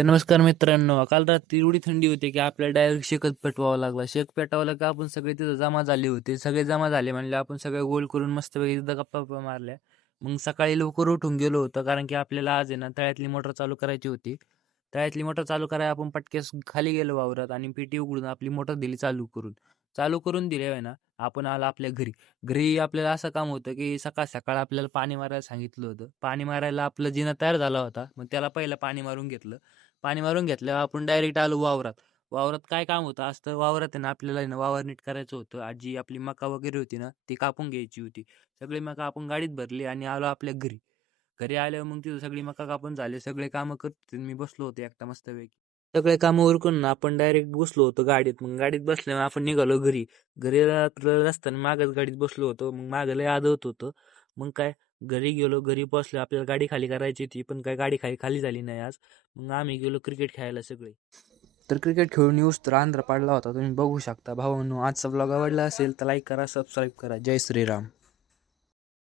तर नमस्कार मित्रांनो, काल रात्री एवढी थंडी होती की आपल्याला डायरेक्ट शेकच पेटवावा लागला. शेक पेटवला की आपण सगळे तिथं जमा झाले होते. सगळे जमा झाले म्हणले आपण सगळे गोल करून मस्तपैकी तिथं गप्पा मारल्या. मग सकाळी लवकर उठून गेलो होतो कारण की आपल्याला आज आहे ना तळ्यातली मोटर चालू करायची होती. तळ्यातली मोटर चालू करायला आपण पटकेस खाली गेलो वावरात आणि पेटी उघडून आपली मोटर दिली चालू करून. चालू करून दिल्यावर ना आपण आलो आपल्या घरी. घरी आपल्याला असं काम होतं की सकाळ आपल्याला पाणी मारायला सांगितलं होतं. पाणी मारायला आपलं जिना तयार झाला होता. मग त्याला पहिलं पाणी मारून घेतलं. पाणी मारून घेतल्यावर आपण डायरेक्ट आलो वावरात. वावरात काय काम होतं असतं वावरात आहे ना आपल्याला आहे ना वावर नीट करायचं होतं. आजी आपली मका वगैरे होती ना ती कापून घ्यायची होती. सगळी मका आपण गाडीत भरली आणि आलो आपल्या घरी. घरी आल्यावर मग तिथं सगळी मका कापून झाले. सगळे कामं करत मी बसलो होतो एकटा मस्तपैकी. सगळे कामं उरकून ना आपण डायरेक्ट बसलो होतो गाडीत. मग गाडीत बसल्यावर आपण निघालो घरी. घरी रस्त्याने मागच गाडीत बसलो होतो. मग मागं लय आदळत होतं. मग काय घरी गेलो. घरी बसलो. आपल्याला गाडी खाली करायची होती. पण काय गाडी खाली झाली नाही आज. मग आम्ही गेलो क्रिकेट खेळायला सगळे. तर क्रिकेट खेळून येऊस तर अंधार पडला होता. तुम्ही बघू शकता. भावांनो, आजचा ब्लॉग आवडला असेल तर लाईक करा, सबस्क्राईब करा. जय श्रीराम.